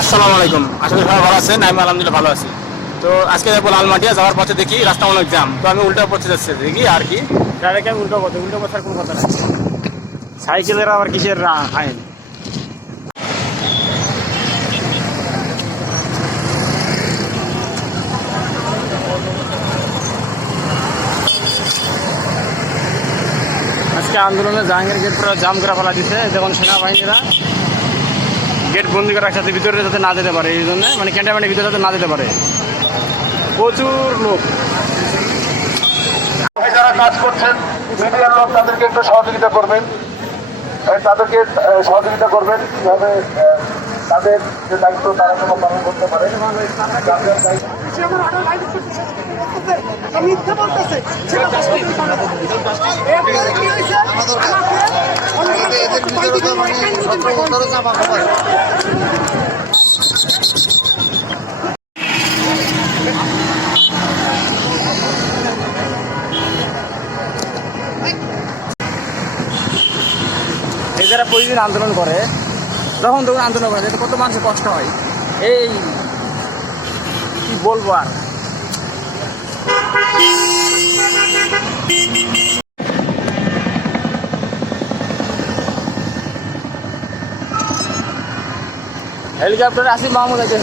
আসসালামু আলাইকুম। আসলে সবাই ভালো আছেন, আমি আলহামদুলিল্লাহ ভালো আছি। তো আজকে যাবো লালমাটিয়া, যাওয়ার পথে দেখি রাস্তা অনেক জ্যাম, তো আমি উল্টা পথে যাচ্ছি দেখি আর কি। ডাইরেক্ট আমি উল্টো পথে কোনো কথা নাই। সাইকেলের আবার কিসের আইন। আজকে আন্দোলনে জাহাঙ্গীর গেট পুরো জাম করে ফেলা দিচ্ছে, যখন সেনাবাহিনীরা গেট বন্দি করে একসাথে ভিতরে যাতে না যেতে পারে, এই জন্য মানে ক্যান্টনমেন্টের ভিতরে যাতে না যেতে পারে। প্রচুর লোক যারা কাজ করছেন, মিডিয়ার লোক তাদেরকে একটু সহযোগিতা করবেন, কিভাবে তাদের যে দায়িত্ব তারা যেন পালন করতে পারে। এই যারা প্রতিদিন আন্দোলন করে, যখন তখন আন্দোলন করে, কত মানুষের কষ্ট হয়। এই কি বলবো আর। হেলিকপ্টারে আসিফ মাহমুদ আছে।